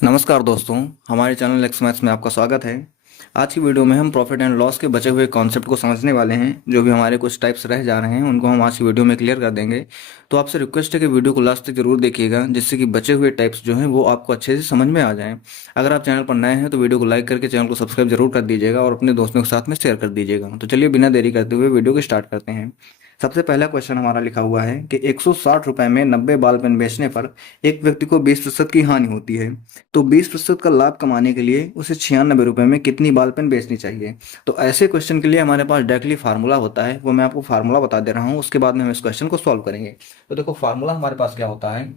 नमस्कार दोस्तों, हमारे चैनल एक्स मैथ्स में आपका स्वागत है। आज की वीडियो में हम प्रॉफिट एंड लॉस के बचे हुए कॉन्सेप्ट को समझने वाले हैं। जो भी हमारे कुछ टाइप्स रह जा रहे हैं उनको हम आज की वीडियो में क्लियर कर देंगे। तो आपसे रिक्वेस्ट है कि वीडियो को लास्ट तक जरूर देखिएगा, जिससे कि बचे हुए टाइप्स जो हैं वो आपको अच्छे से समझ में आ जाएं। अगर आप चैनल पर नए हैं तो वीडियो को लाइक करके चैनल को सब्सक्राइब जरूर कर दीजिएगा और अपने दोस्तों के साथ में शेयर कर दीजिएगा। तो चलिए बिना देरी करते हुए वीडियो को स्टार्ट करते हैं। सबसे पहला क्वेश्चन हमारा लिखा हुआ है कि 160 रुपए में 90 बाल पेन बेचने पर एक व्यक्ति को 20% की हानि होती है। तो 20% का लाभ कमाने के लिए उसे 96 रुपए में कितनी बॉल पेन बेचनी चाहिए। तो ऐसे क्वेश्चन के लिए हमारे पास डायरेक्टली फार्मूला होता है, वो मैं आपको फार्मूला बता दे रहा हूँ, उसके बाद में हम इस क्वेश्चन को सॉल्व करेंगे। तो देखो फार्मूला हमारे पास क्या होता है,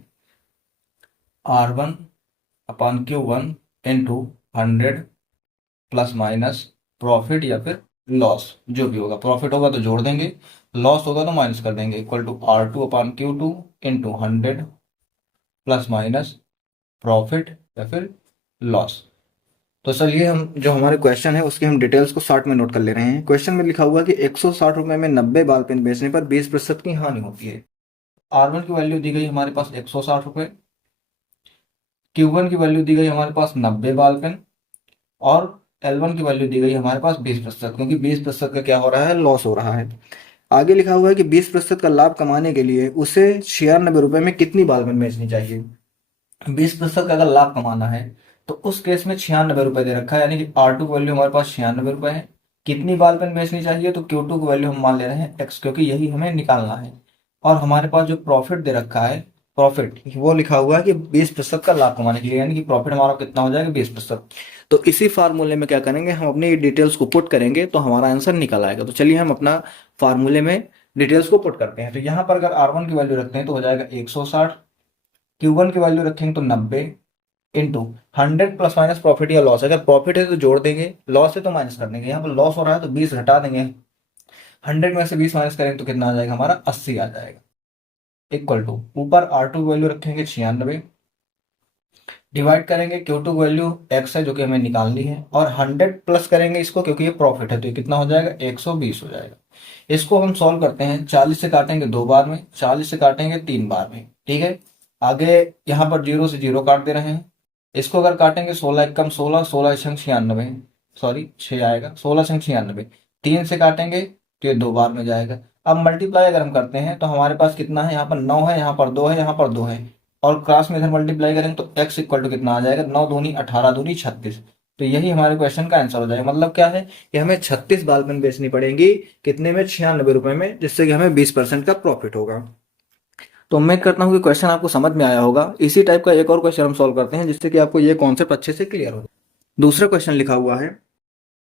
R1/Q1 into 100 plus minus profit या फिर लॉस, जो भी होगा। प्रॉफिट होगा तो जोड़ देंगे, लॉस होगा तो माइनस कर देंगे, equal to R2/Q2 into 100 plus minus profit या फिर लॉस। तो चलिए हम जो हमारे क्वेश्चन है उसके हम डिटेल्स को शॉर्ट में नोट कर ले रहे हैं। क्वेश्चन में लिखा हुआ कि 160 रुपए में 90 बाल पेन बेचने पर 20% की हानि होती है। R1 की वैल्यू दी गई हमारे पास 160 रुपए, Q1 की वैल्यू दी गई हमारे पास 90 बाल पेन, और L1 की वैल्यू दी गई हमारे पास 20%, क्योंकि 20% का क्या हो रहा है, लॉस हो रहा है। आगे लिखा हुआ है कि 20% का लाभ कमाने के लिए उसे 96 रुपए में कितनी बाल पेन बेचनी चाहिए। 20% का अगर लाभ कमाना है तो उस केस में 96 रुपए दे रखा है, यानी कि R2 की वैल्यू हमारे पास 96 रुपए है। कितनी बाल पेन बेचनी चाहिए, तो Q2 की वैल्यू हम मान ले रहे हैं X, क्योंकि यही हमें निकालना है। और हमारे पास जो प्रॉफिट दे रखा है, प्रॉफिट वो लिखा हुआ है कि 20% का लाभ कमाने के लिए, यानी कि प्रॉफिट हमारा कितना हो जाएगा, 20%। तो इसी फार्मूले में क्या करेंगे, हम अपनी डिटेल्स को पुट करेंगे तो हमारा आंसर निकल आएगा। तो चलिए हम अपना फार्मूले में डिटेल्स को पुट करते हैं। तो यहाँ पर अगर R1 की वैल्यू रखते हैं तो हो जाएगा 160, Q1 की वैल्यू रखेंगे तो 90 इंटू 100 प्लस माइनस प्रॉफिट या लॉस। अगर प्रॉफिट है तो जोड़ देंगे, लॉस है तो माइनस कर देंगे। यहाँ पर लॉस हो रहा है तो 20 घटा देंगे, 100 में से 20 माइनस करेंगे तो कितना आ जाएगा हमारा, 80 आ जाएगा। इक्वल टू ऊपर R2 की वैल्यू रखेंगे 96, डिवाइड करेंगे Q2 की वैल्यू x है जो कि हमें निकालनी है, और 100 प्लस करेंगे इसको, क्योंकि ये प्रॉफिट है तो ये कितना हो जाएगा, 120 हो जाएगा। इसको हम सॉल्व करते हैं, 40 से काटेंगे 2 बार में, 40 से काटेंगे 3 बार में, ठीक है। आगे यहाँ पर 0 से 0 काट दे रहे हैं। इसको अगर काटेंगे 16 एक कम 16, 16 छंग 96, सॉरी 6 आएगा, 16 छंग 96। 3 से काटेंगे तो ये 2 बार में जाएगा। अब मल्टीप्लाई अगर हम करते हैं तो हमारे पास कितना है, यहाँ पर 9 है, यहाँ पर 2 है, यहाँ पर 2 है, और क्रॉस में इधर मल्टीप्लाई करेंगे तो x इक्वल टू कितना आ जाएगा, 9 दूनी 18 दूनी 36। तो यही हमारे क्वेश्चन का आंसर हो जाएगा। मतलब क्या है कि हमें 36 बाल पेन बेचनी पड़ेंगी, कितने में, 96 रुपए में, जिससे कि हमें 20% का प्रॉफिट होगा। तो उम्मीद करता हूँ कि क्वेश्चन आपको समझ में आया होगा। इसी टाइप का एक और क्वेश्चन हम सॉल्व करते हैं, जिससे कि आपको ये कॉन्सेप्ट अच्छे से क्लियर हो। दूसरा क्वेश्चन लिखा हुआ है,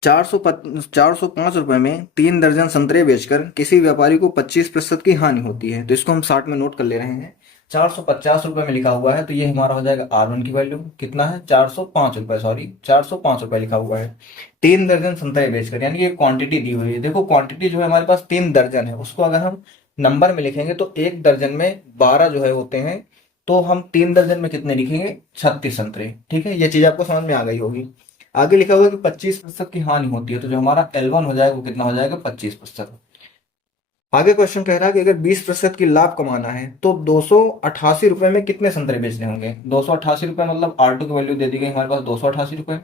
405 रुपए में 3 दर्जन संतरे बेचकर किसी व्यापारी को 25% की हानि होती है। तो इसको हम 60 में नोट कर ले रहे हैं। 450 रुपए में लिखा हुआ है तो ये हमारा हो जाएगा R1 की वैल्यू कितना है, 405 रुपए, सॉरी 405 रुपए लिखा हुआ है। 3 दर्जन संतरे बेचकर, यानी ये क्वांटिटी दी हुई है। देखो क्वांटिटी जो है हमारे पास 3 दर्जन है, उसको अगर हम नंबर में लिखेंगे तो एक दर्जन में 12 जो है होते हैं, तो हम 3 दर्जन में कितने लिखेंगे, 36 संतरे। ठीक है, ये चीज आपको समझ में आ गई होगी। आगे लिखा हुआ है कि 25% की हानि होती है, तो जो हमारा L1 हो जाएगा वो कितना हो जाएगा, 25%। आगे क्वेश्चन कह रहा है कि अगर 20% की लाभ कमाना है तो 288 रुपए में कितने संतरे बेचने होंगे। 288 रुपए मतलब R2 की वैल्यू दे दी गई हमारे पास 288 रुपए,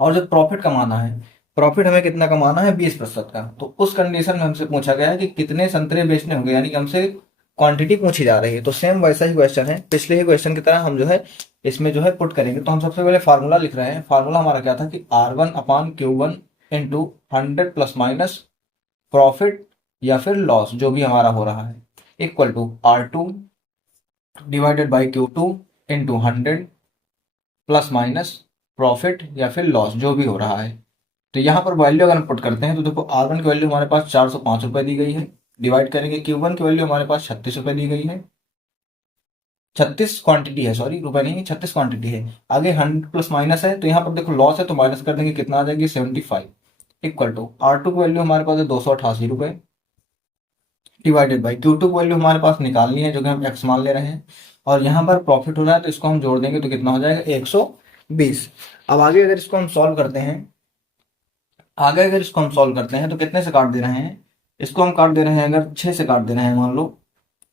और जो प्रॉफिट कमाना है, प्रॉफिट हमें कितना कमाना है, 20% का। तो उस कंडीशन में हमसे पूछा गया है कि कितने संतरे बेचने होंगे, यानी कि हमसे क्वांटिटी पूछी जा रही है। तो सेम वैसा ही क्वेश्चन है, पिछले ही क्वेश्चन की तरह हम जो है इसमें जो है पुट करेंगे। तो हम सबसे पहले फार्मूला लिख रहे हैं। फार्मूला हमारा क्या था कि R1/Q1 into 100 plus minus profit या फिर लॉस, जो भी हमारा हो रहा है, equal to R2 divided by Q2 into 100 plus minus profit या फिर लॉस, जो भी हो रहा है। तो यहाँ पर वैल्यू अगर हम पुट करते हैं तो देखो R1 की वैल्यू हमारे पास 405 रुपए दी गई है, डिवाइड करेंगे Q1 की वैल्यू हमारे पास 36 रुपए दी गई है। 36 क्वांटिटी है, सॉरी रुपए नहीं, 36 क्वांटिटी है। आगे 100 प्लस माइनस है, तो यहाँ पर देखो लॉस है तो माइनस कर देंगे, कितना आ जाएगी, 75, इक्वल टू R2 की वैल्यू हमारे पास है 288 रुपए, डिवाइडेड बाई Q2 की वैल्यू हमारे पास निकालनी है जो कि हम x मान ले रहे हैं, और यहाँ पर प्रॉफिट हो रहा है तो इसको हम जोड़ देंगे तो कितना हो जाएगा, 120। अब आगे अगर इसको हम सॉल्व करते हैं, तो कितने से काट दे रहे हैं, इसको हम काट दे रहे हैं, अगर 6 से काट दे रहे हैं मान लो,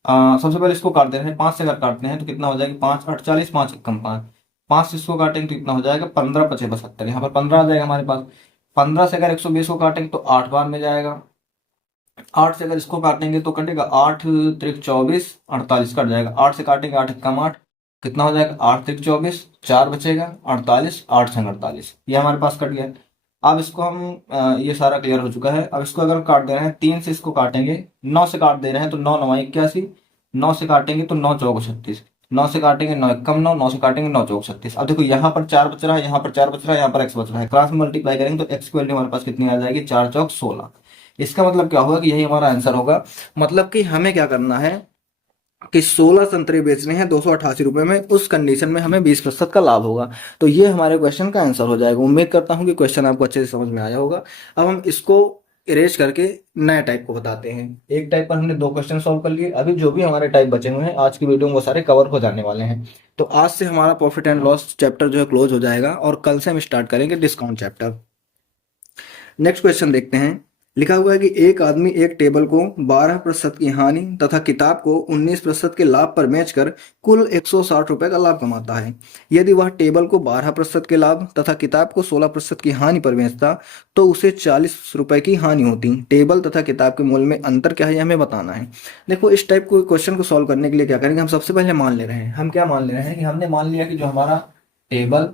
सबसे पहले इसको काट दे रहे हैं, 5 से अगर काटते हैं तो कितना हो जाएगा, 5 48, 5 कम 5, 5 से इसको काटेंगे तो इतना हो जाएगा 15 पचे 72, यहाँ पर 15 आ जाएगा हमारे पास। 15 से अगर 120 को काटेंगे तो 8 बार में जाएगा। 8 से अगर इसको काटेंगे तो कटेगा 8 त्रिक 24, 48 कट जाएगा। 8 से काटेंगे 8 कम 8, कितना हो जाएगा 8 त्रिक 24, 4 बचेगा 48, 8 संग 48, ये हमारे पास कट गया। अब इसको हम ये सारा क्लियर हो चुका है। अब इसको अगर हम काट दे रहे हैं 3 से इसको काटेंगे, 9 से काट दे रहे हैं तो 9 9 81, 9 से काटेंगे तो 9 चौक 36, 9 से काटेंगे 9 कम 9, 9 से काटेंगे 9 चौक 36। अब देखो यहाँ पर 4 बच रहा है, यहाँ पर 4 बच रहा है, यहाँ पर x बच रहा है, क्रॉस में मल्टीप्लाई करेंगे तो x की वैल्यू हमारे पास कितनी आ जाएगी 4 चौक 16। इसका मतलब क्या होगा कि यही हमारा आंसर होगा। मतलब कि हमें क्या करना है कि 16 संतरे बेचने हैं 288 रुपए में, उस कंडीशन में हमें 20% का लाभ होगा। तो ये हमारे क्वेश्चन का आंसर हो जाएगा। उम्मीद करता हूँ कि क्वेश्चन आपको अच्छे से समझ में आया होगा। अब हम इसको इरेज करके नए टाइप को बताते हैं। एक टाइप पर हमने 2 क्वेश्चन सॉल्व कर लिए, अभी जो भी हमारे टाइप बचे हुए हैं आज की वीडियो में वो सारे कवर हो जाने वाले हैं। तो आज से हमारा प्रॉफिट एंड लॉस चैप्टर जो है क्लोज हो जाएगा और कल से हम स्टार्ट करेंगे डिस्काउंट चैप्टर। नेक्स्ट क्वेश्चन देखते हैं। लिखा हुआ है कि एक आदमी एक टेबल को 12% की हानि तथा किताब को 19% के लाभ पर बेचकर कुल 160 रुपए का लाभ कमाता है। यदि वह टेबल को 12% के लाभ तथा किताब को 16% की हानि पर बेचता तो उसे 40 रुपए की हानि होती। टेबल तथा किताब के मूल्य में अंतर क्या है ये हमें बताना है। देखो इस टाइप को क्वेश्चन को सॉल्व करने के लिए क्या करेंगे, हम सबसे पहले मान ले रहे हैं, हम क्या मान ले रहे हैं कि हमने मान लिया कि जो हमारा टेबल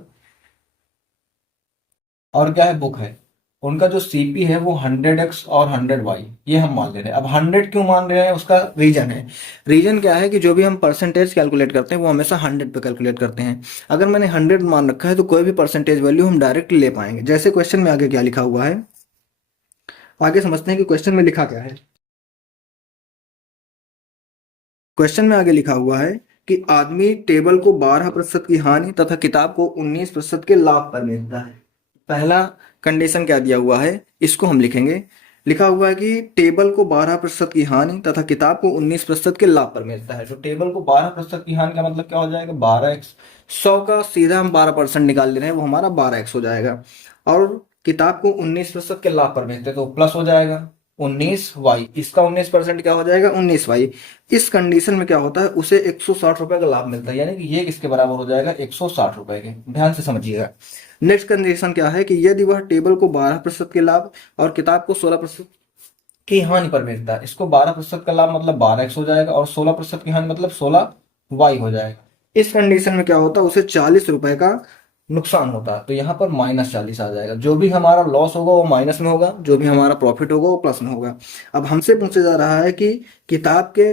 और क्या है बुक है, उनका जो सीपी है वो 100x और 100y, ये हम मान ले रहे हैं। अब 100 क्यों मान रहे हैं, उसका रीजन है। रीजन क्या है कि जो भी हम परसेंटेज कैलकुलेट करते हैं वो हमेशा 100 पे कैलकुलेट करते हैं। अगर मैंने 100 मान रखा है तो कोई भी परसेंटेज वैल्यू हम डायरेक्ट ले पाएंगे। जैसे क्वेश्चन में आगे क्या लिखा हुआ है, आगे समझते हैं कि क्वेश्चन में लिखा क्या है। क्वेश्चन में आगे लिखा हुआ है कि आदमी टेबल को 12% की हानि तथा किताब को 19% के लाभ पर बेचता है। पहला कंडीशन क्या दिया हुआ है इसको हम लिखेंगे। लिखा हुआ है कि टेबल को 12% की हानि तथा किताब को 19% के लाभ पर बेचता है। तो टेबल को 12% की हानि का मतलब क्या हो जाएगा 12x, 100 का सीधा हम 12% निकाल ले रहे हैं वो हमारा 12x हो जाएगा। और किताब को 19% के लाभ पर बेचते हैं तो प्लस हो जाएगा 19y, इसका 19% क्या हो जाएगा 19y। इस कंडीशन में क्या होता है उसे 160 रुपए का लाभ मिलता है, यानी कि ये किसके बराबर हो जाएगा 160 रुपए के। ध्यान से समझिएगा। नेक्स्ट कंडीशन क्या है कि यदि वह टेबल को 12% के लाभ और किताब को 16% की हानि पर बेचता है, इसको 12% का लाभ मतलब 12x हो जाएगा और 16% की हानि मतलब 16y हो जाएगा। इस कंडीशन में क्या होता है उसे 40 रुपए का नुकसान होता है, तो यहाँ पर -40 आ जाएगा। जो भी हमारा लॉस होगा वो माइनस में होगा, जो भी हमारा प्रॉफिट होगा वो प्लस में होगा। अब हमसे पूछा जा रहा है कि किताब के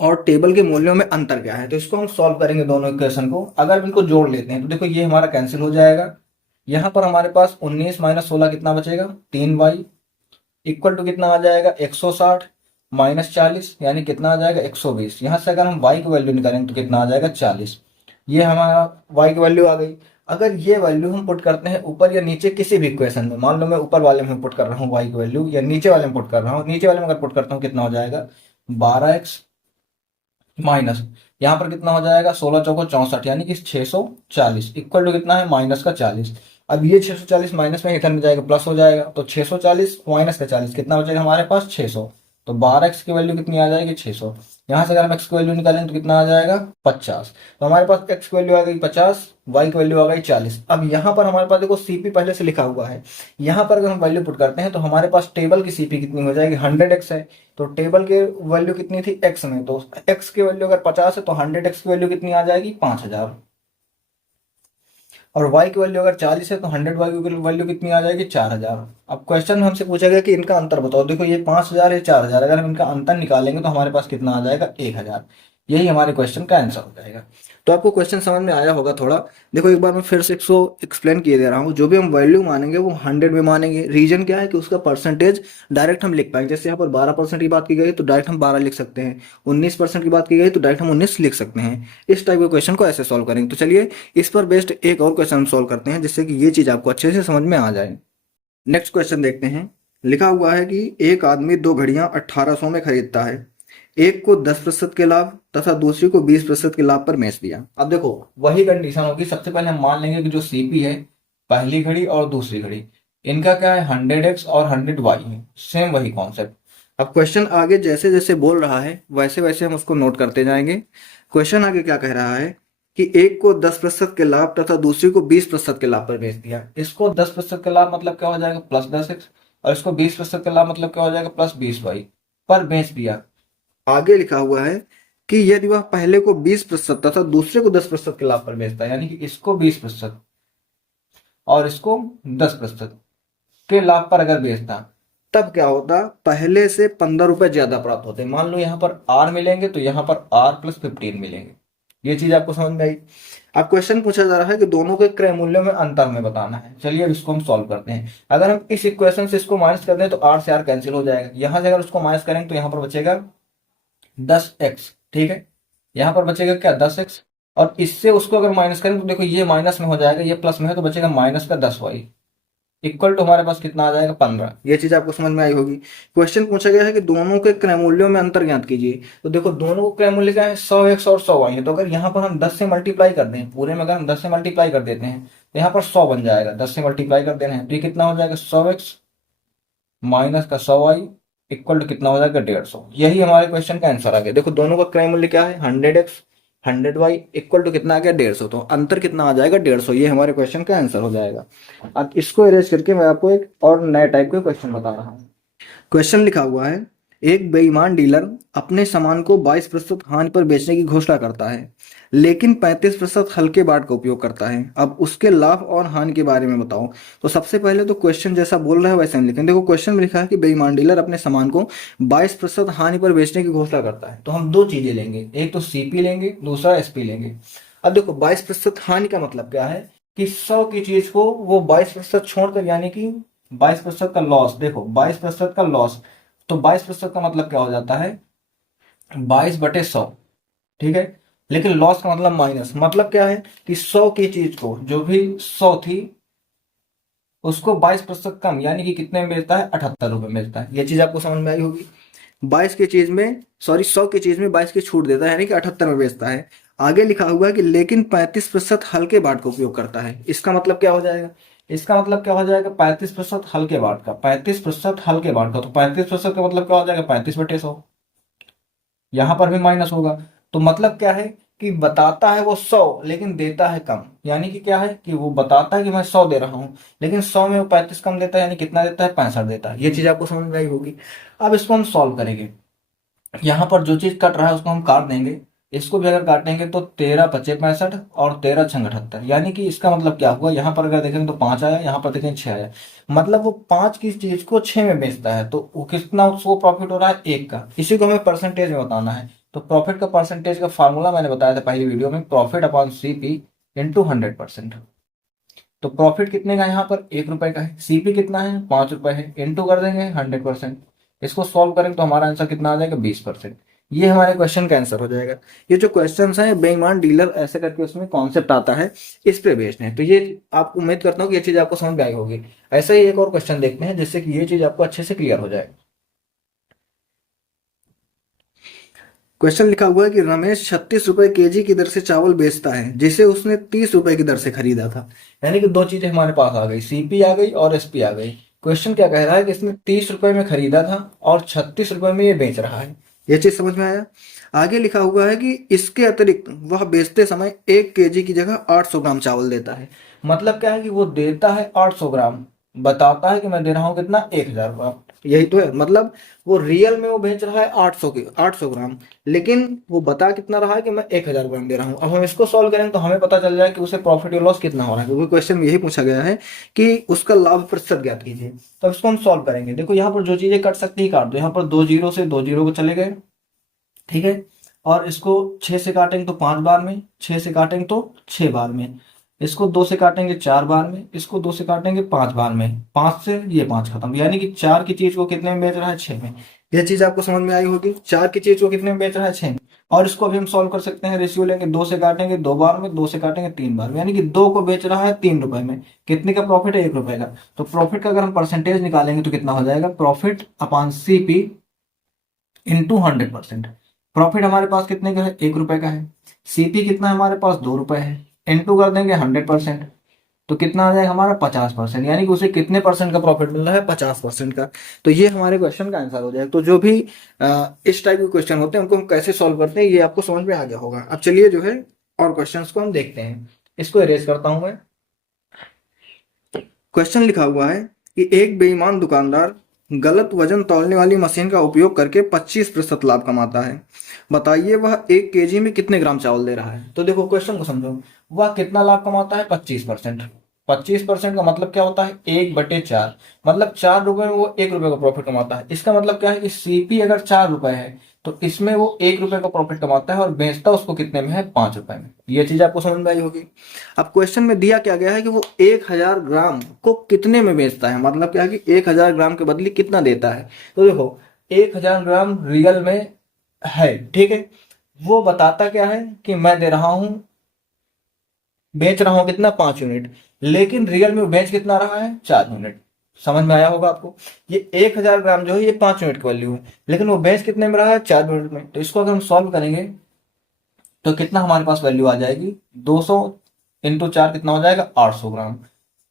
और टेबल के मूल्यों में अंतर क्या है, तो इसको हम सॉल्व करेंगे दोनों इक्वेशन को। अगर इनको जोड़ लेते हैं तो देखो ये हमारा कैंसिल हो जाएगा। यहाँ पर हमारे पास 19 माइनस 16 कितना बचेगा 3y, इक्वल टू कितना आ जाएगा 160 माइनस 40 यानी कितना आ जाएगा 120। यहाँ से अगर हम y की वैल्यू निकालेंगे तो कितना आ जाएगा 40। ये हमारा y की वैल्यू आ गई। अगर ये वैल्यू हम पुट करते हैं ऊपर या नीचे किसी भी इक्वेशन में, मान लो मैं ऊपर वाले में पुट कर रहा हूँ y की वैल्यू या नीचे वाले में पुट कर रहा हूँ, नीचे वाले में अगर पुट करता हूँ कितना हो जाएगा 12x माइनस यहाँ पर कितना हो जाएगा 16 चौको 64 यानी कि 640 इक्वल टू कितना है माइनस का 40। अब ये 640 माइनस में इधर में जाएगा प्लस हो जाएगा, तो 640 माइनस का 40 कितना बचेगा हमारे पास 600। तो 12x की वैल्यू कितनी आ जाएगी 600। यहाँ से अगर हम x की वैल्यू निकालें तो कितना आ जाएगा 50। तो हमारे पास x की वैल्यू आ गई 50, y की वैल्यू आ गई 40। अब यहाँ पर हमारे पास देखो सीपी पहले से लिखा हुआ है, यहाँ पर अगर हम वैल्यू पुट करते हैं तो हमारे पास टेबल की सीपी कितनी हो जाएगी 100x है। तो टेबल की वैल्यू कितनी थी x में, तो x की वैल्यू अगर 50 है तो 100x की वैल्यू कितनी आ जाएगी 5000। और y की वैल्यू अगर 40 है तो 100y की वैल्यू कितनी आ जाएगी 4000। अब क्वेश्चन में हमसे पूछा गया कि इनका अंतर बताओ। देखो ये 5000 है 4000, अगर हम इनका अंतर निकालेंगे तो हमारे पास कितना आ जाएगा 1000। यही हमारे क्वेश्चन का आंसर हो जाएगा। तो आपको क्वेश्चन समझ में आया होगा थोड़ा। देखो एक बार मैं फिर से इसको एक्सप्लेन किए दे रहा हूँ। जो भी हम वैल्यू मानेंगे वो 100 में मानेंगे। रीजन क्या है कि उसका परसेंटेज डायरेक्ट हम लिख पाएंगे। जैसे यहाँ पर 12% की बात की गई तो डायरेक्ट हम 12 लिख सकते हैं, 19% की बात की गई तो डायरेक्ट हम 19 लिख सकते हैं। इस टाइप के क्वेश्चन को ऐसे सॉल्व करेंगे। तो चलिए इस पर बेस्ड एक और क्वेश्चन सॉल्व करते हैं जिससे कि ये चीज़ आपको अच्छे से समझ में आ जाए। नेक्स्ट क्वेश्चन देखते हैं। लिखा हुआ है कि एक आदमी 2 घड़ियां 1800 में खरीदता है, एक को 10% के लाभ तथा दूसरी को 20% के लाभ पर बेच दिया। अब देखो वही कंडीशन होगी। सबसे पहले हम मान लेंगे कि जो सीपी है पहली घड़ी और दूसरी घड़ी इनका क्या है 100x और 100y है, सेम वही कॉन्सेप्ट। अब क्वेश्चन आगे जैसे जैसे बोल रहा है वैसे वैसे हम उसको नोट करते जाएंगे। क्वेश्चन आगे क्या कह रहा है कि एक को 10% के लाभ तथा दूसरी को 20% के लाभ पर बेच दिया। इसको 10% के लाभ मतलब क्या हो जाएगा +10x, और इसको 20% के लाभ मतलब क्या हो जाएगा +20y पर बेच दिया। आगे लिखा हुआ है कि यदि वह पहले को 20% तथा दूसरे को 10% के लाभ पर बेचता है, यानी कि इसको 20% और इसको 10% के लाभ पर अगर बेचता, तब क्या होता, पहले से 15 रुपए ज्यादा प्राप्त होते। मान लो यहाँ पर R मिलेंगे तो यहाँ पर R+15 मिलेंगे। ये चीज आपको समझ में आई। अब क्वेश्चन पूछा जा रहा है कि दोनों के क्रय मूल्यों में अंतर में बताना है। चलिए अब इसको हम सॉल्व करते हैं। अगर हम इस इक्वेशन से इसको माइनस कर दें तो R से R कैंसिल हो जाएगा। यहाँ से अगर उसको माइनस करेंगे तो यहाँ पर बचेगा 10x, ठीक है। यहाँ पर बचेगा क्या 10x, और इससे उसको अगर माइनस करें तो देखो ये माइनस में हो जाएगा, ये प्लस में है तो बचेगा -10y इक्वल टू हमारे पास कितना आ जाएगा 15। ये चीज आपको समझ में आई होगी। क्वेश्चन पूछा गया है कि दोनों के क्रय मूल्यों में अंतर ज्ञात कीजिए। तो देखो दोनों को क्रय मूल्य क्या है 100x और 100y है। तो अगर यहाँ पर हम 10 से मल्टीप्लाई कर दें, पूरे में अगर हम 10 से मल्टीप्लाई कर देते हैं तो यहाँ पर 100 बन जाएगा। 10 से मल्टीप्लाई कर देना है तो ये कितना हो जाएगा 100x माइनस का 100y इक्वल टू कितना हो जाएगा 150। यही हमारे क्वेश्चन का आंसर आ गया। देखो दोनों का क्रय मूल्य क्या है 100x 100y इक्वल टू कितना आ गया 150। तो अंतर कितना आ जाएगा 150। ये हमारे क्वेश्चन का आंसर हो जाएगा। अब इसको इरेज करके मैं आपको एक और नए टाइप का क्वेश्चन बता रहा हूँ। क्वेश्चन लिखा हुआ है, एक बेईमान डीलर अपने सामान को 22% हानि पर बेचने की घोषणा करता है, लेकिन 35% हल्के बाट का उपयोग करता है। अब उसके लाभ और हानि के बारे में बताओ। तो सबसे पहले तो क्वेश्चन जैसा बोल रहा है वैसे हम लिखें। देखो क्वेश्चन में लिखा है कि बेईमान डीलर अपने सामान को 22% हानि पर बेचने की घोषणा करता है। तो हम दो चीजें लेंगे, एक तो CP लेंगे, दूसरा SP लेंगे। अब देखो 22% हानि का मतलब क्या है कि 100 की चीज को वो 22% छोड़कर, यानी कि 22% का लॉस। देखो 22% का लॉस, तो 22% का मतलब क्या हो जाता है 22/100, ठीक है। लेकिन लॉस का मतलब माइनस, मतलब क्या है कि 100 की चीज को, जो भी 100 थी उसको 22% कम, यानी कि कितने में बेचता है 78 रुपए में बेचता है। ये चीज आपको समझ में आई होगी। 22 की चीज में, सॉरी 100 की चीज में 22 की छूट देता है, यानी कि 78 में बेचता है। आगे लिखा हुआ है कि लेकिन 35% हल्के बाट का उपयोग करता है। इसका मतलब क्या हो जाएगा, इसका मतलब क्या हो जाएगा 35% हल्के बाट का, 35% हल्के बाट का। तो 35% का मतलब क्या हो जाएगा 35/100। यहां पर भी माइनस होगा। तो मतलब क्या है कि बताता है वो 100 लेकिन देता है कम। यानी कि क्या है कि वो बताता है कि मैं 100 दे रहा हूं, लेकिन 100 में वो 35 कम देता है, यानी कितना देता है 65 देता है। ये चीज आपको समझ में आई होगी। अब इसको हम सॉल्व करेंगे। यहाँ पर जो चीज कट रहा है उसको हम काट देंगे। इसको भी अगर काटेंगे तो 13×5 = 65 और 13×6 = 78। यानी कि इसका मतलब क्या हुआ, यहाँ पर अगर देखेंगे तो 5 आया, यहाँ पर देखेंगे 6 आया। मतलब वो 5 की चीज को 6 में बेचता है। तो वो कितना उसको प्रॉफिट हो रहा है 1 का। इसी को हमें परसेंटेज में बताना है। तो प्रॉफिट का परसेंटेज का फार्मूला मैंने बताया था पहली वीडियो में, प्रॉफिट अपॉन CP इंटू 100%। तो प्रॉफिट कितने का है यहाँ पर 1 रुपए का है, CP कितना है 5 रुपए है, इंटू कर देंगे 100%। इसको सॉल्व करेंगे तो हमारा आंसर कितना आ जाएगा 20%। ये हमारे क्वेश्चन का आंसर हो जाएगा। ये जो क्वेश्चन है बेईमान डीलर ऐसे करके उसमें कॉन्सेप्ट आता है, इस पे बेस्ड है। तो ये आप उम्मीद करता हूँ कि ये चीज आपको समझ में आई होगी। ऐसा ही एक और क्वेश्चन देखते हैं जिससे कि ये चीज आपको अच्छे से क्लियर हो जाए। क्वेश्चन लिखा हुआ है कि रमेश 36 रुपए kg की दर से चावल बेचता है, जिसे उसने 30 रुपए की दर से खरीदा था। यानी कि दो चीजें हमारे पास आ गई, CP आ गई और SP आ गई। क्वेश्चन क्या कह रहा है कि इसने 30 रुपए में खरीदा था और 36 रुपए में ये बेच रहा है। ये चीज समझ में आया। आगे लिखा हुआ है कि इसके अतिरिक्त वह बेचते समय 1 kg की जगह 800 ग्राम चावल देता है। मतलब क्या है कि वो देता है 800 ग्राम, बताता है कि मैं दे रहा हूँ कितना 1000 ग्राम। यही तो है, मतलब वो रियल में वो बेच रहा है 800 ग्राम, लेकिन वो बता कितना रहा है कि मैं 1000 ग्राम दे रहा हूँ। अब हम इसको सॉल्व करेंगे तो हमें पता चल जाए कि उसे प्रॉफिट या लॉस कितना हो रहा है, क्योंकि क्वेश्चन में यही पूछा गया है कि उसका लाभ प्रतिशत ज्ञात कीजिए। तो इसको हम सॉल्व करेंगे। देखो यहाँ पर जो चीजें कट सकती है काट दो। यहाँ पर 2 जीरो से 2 जीरो को चले गए, ठीक है। और इसको 6 से काटेंगे तो 5 बार में, 6 से काटेंगे तो 6 बार में, इसको 2 से काटेंगे 4 बार में, इसको 2 से काटेंगे 5 बार में, 5 से ये 5 खत्म। यानी कि 4 की चीज को कितने में बेच रहा है 6 में। यह चीज आपको समझ में आई होगी। 4 की चीज को कितने में बेच रहा है 6 में। और इसको अभी हम सॉल्व कर सकते हैं। रेशियो लेंगे, 2 से काटेंगे 2 बार में, 2 से काटेंगे 3 बार में, यानी कि 2 को बेच रहा है 3 रुपए में। कितने का प्रॉफिट है 1 रुपए का। तो प्रॉफिट का अगर हम परसेंटेज निकालेंगे तो कितना हो जाएगा profit upon CP into 100%। Profit हमारे पास कितने का है 1 रुपए का है, CP कितना है हमारे पास 2 रुपए है, इंटू कर देंगे 100%। तो कितना आ जाएगा हमारा 50%। यानी कि उसे कितने परसेंट का प्रॉफिट मिल रहा है 50% का। तो ये हमारे क्वेश्चन का आंसर हो जाएगा। तो जो भी इस टाइप के क्वेश्चन होते हैं उनको हम कैसे सॉल्व करते हैं ये आपको समझ में आ गया होगा। अब चलिए जो है और क्वेश्चंस को हम देखते हैं। इसको इरेज करता हूं मैं। क्वेश्चन लिखा हुआ है कि एक बेईमान दुकानदार गलत वजन तौलने वाली मशीन का उपयोग करके 25% लाभ कमाता है। बताइए वह 1 केजी में कितने ग्राम चावल दे रहा है। तो देखो क्वेश्चन को समझो, वह कितना लाभ कमाता है, 25%। 25% का मतलब क्या होता है, 1/4। मतलब 4 रुपए में वो 1 रुपए का प्रॉफिट कमाता है। इसका मतलब क्या है कि सीपी अगर 4 रुपए है तो इसमें वो 1 रुपए का प्रॉफिट कमाता है और बेचता उसको कितने में है, 5 रुपए में। ये चीज आपको समझ में आई होगी। अब क्वेश्चन में दिया क्या गया है कि वो 1000 ग्राम को कितने में बेचता है, मतलब क्या है कि 1000 ग्राम के बदले कितना देता है। तो देखो 1000 ग्राम रियल में है, ठीक है। वो बताता क्या है कि मैं दे रहा हूं, बेच रहा हूं कितना, 5 यूनिट। लेकिन रियल में वो बेच कितना रहा है, 4 यूनिट। समझ में आया होगा आपको। ये 1000 ग्राम जो है ये 5 यूनिट की वैल्यू है, लेकिन वो बेच कितने में रहा है, 4 यूनिट में। तो इसको अगर हम सॉल्व करेंगे तो कितना हमारे पास वैल्यू आ जाएगी, 200 इंटू 4 कितना हो जाएगा, 800 ग्राम।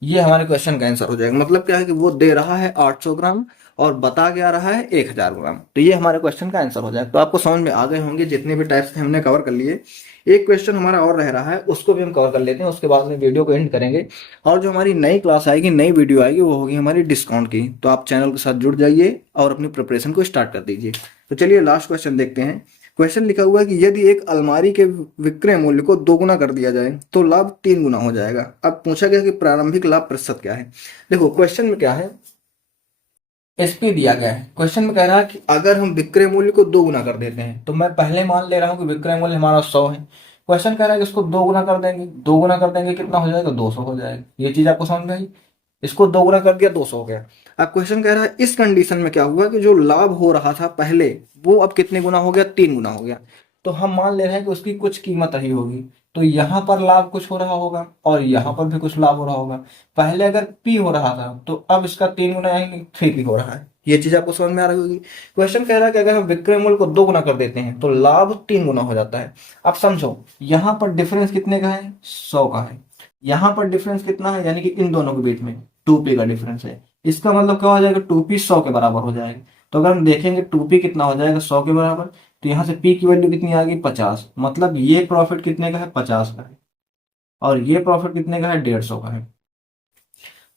ये हमारे क्वेश्चन का आंसर हो जाएगा। मतलब क्या है कि वो दे रहा है 800 ग्राम और बता क्या रहा है, 1000 ग्राम। तो ये हमारे क्वेश्चन का आंसर हो जाएगा। तो आपको समझ में आ गए होंगे, जितने भी टाइप्स थे हमने कवर कर लिए। एक क्वेश्चन हमारा और रह रहा है, उसको भी हम कवर कर लेते हैं, उसके बाद में वीडियो को एंड करेंगे। और जो हमारी नई क्लास आएगी, नई वीडियो आएगी, वो होगी हमारी डिस्काउंट की। तो आप चैनल के साथ जुड़ जाइए और अपनी प्रिपरेशन को स्टार्ट कर दीजिए। तो चलिए लास्ट क्वेश्चन देखते हैं। क्वेश्चन लिखा हुआ है कि यदि एक अलमारी के विक्रय मूल्य को 2 गुना कर दिया जाए तो लाभ 3 गुना हो जाएगा। अब पूछा गया कि प्रारंभिक लाभ प्रतिशत क्या है। देखो क्वेश्चन में क्या है, एसपी दिया गया है। क्वेश्चन में कह रहा है कि अगर हम विक्रय मूल्य को 2 गुना कर देते हैं, तो मैं पहले मान ले रहा हूं कि विक्रय मूल्य हमारा 100 है। क्वेश्चन कह रहा है कि इसको 2 गुना कर देंगे। 2 गुना कर देंगे कितना हो जाएगा, 200 हो जाएगा। ये चीज आपको समझ में आई। इसको 2 गुना कर दिया, 200 हो गया। अब क्वेश्चन कह रहा है इस कंडीशन में क्या हुआ कि जो लाभ हो रहा था पहले, वो अब कितने गुना हो गया, 3 गुना हो गया। तो हम मान ले रहे हैं कि उसकी कुछ कीमत रही होगी। तो यहाँ पर लाभ कुछ हो रहा होगा और यहाँ पर भी कुछ लाभ हो रहा होगा। पहले अगर पी हो रहा था तो अब इसका 3 गुना यानी 3p हो रहा है। ये चीज आपको समझ में आ रही होगी। क्वेश्चन कह रहा है कि अगर हम विक्रय मूल्य को 2 गुना कर देते हैं तो लाभ 3 गुना हो जाता है। अब समझो यहाँ पर डिफरेंस कितने का है, 100 का है। यहाँ पर डिफरेंस कितना है, यानी कि इन दोनों के बीच में 2p का डिफरेंस है। इसका मतलब क्या हो जाएगा, 2p 100 के बराबर हो जाएगा। तो अगर हम देखेंगे 2p कितना हो जाएगा, 100 के बराबर। तो यहाँ से p की वैल्यू कितनी आ गई, 50। मतलब ये प्रॉफिट कितने का है, 50 का है। और ये प्रॉफिट कितने का है, 150 का है।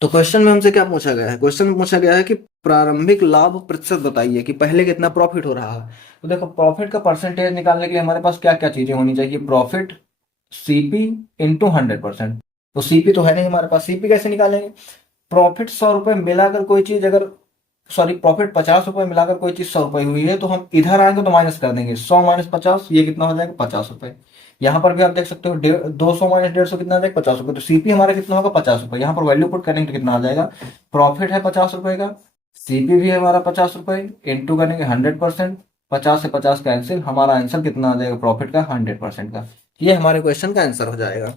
तो क्वेश्चन में हमसे क्या पूछा गया है, क्वेश्चन में पूछा गया है कि प्रारंभिक लाभ प्रतिशत बताइए कि पहले कितना प्रॉफिट हो रहा है। तो देखो प्रॉफिट का परसेंटेज निकालने के लिए हमारे पास क्या क्या चीजें होनी चाहिए, प्रॉफिट सीपी इंटू 100%। तो सीपी तो है नहीं हमारे पास, सीपी कैसे निकालेंगे। प्रॉफिट 100 रुपए मिलाकर कोई चीज अगर, सॉरी प्रॉफिट 50 रुपए मिलाकर कोई चीज 100 रुपए हुई है, तो हम इधर आएंगे तो माइनस कर देंगे, 100 माइनस 50, ये कितना हो जाएगा, 50 रुपए। यहाँ पर भी आप देख सकते हो 200 माइनस 150 कितना आ जाएगा, 50 रुपए। तो सीपी हमारा कितना होगा, 50 रुपए। यहाँ पर वैल्यू पुट करेंगे तो कितना आ जाएगा, प्रॉफिट है 50 रुपए का, सीपी भी है हमारा 50 रुपए, इंटू करेंगे 100%। 50 से 50 कैंसिल, हमारा आंसर कितना आ जाएगा प्रॉफिट का, 100% का। ये हमारे क्वेश्चन का आंसर हो जाएगा।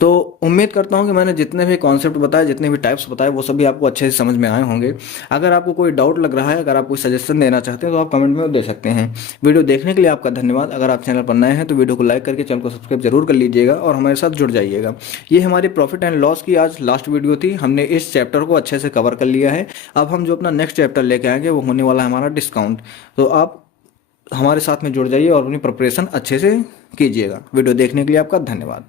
तो उम्मीद करता हूँ कि मैंने जितने भी कॉन्सेप्ट बताए, जितने भी टाइप्स बताए, वो सभी आपको अच्छे से समझ में आए होंगे। अगर आपको कोई डाउट लग रहा है, अगर आप कोई सजेशन देना चाहते हैं तो आप कमेंट में दे सकते हैं। वीडियो देखने के लिए आपका धन्यवाद। अगर आप चैनल पर नए हैं तो वीडियो को लाइक करके चैनल को सब्सक्राइब जरूर कर लीजिएगा और हमारे साथ जुड़ जाइएगा। ये हमारी प्रॉफिट एंड लॉस की आज लास्ट वीडियो थी। हमने इस चैप्टर को अच्छे से कवर कर लिया है। अब हम जो अपना नेक्स्ट चैप्टर लेके आएंगे वो होने वाला है हमारा डिस्काउंट। तो आप हमारे साथ में जुड़ जाइए और अपनी प्रिपरेशन अच्छे से कीजिएगा। वीडियो देखने के लिए आपका धन्यवाद।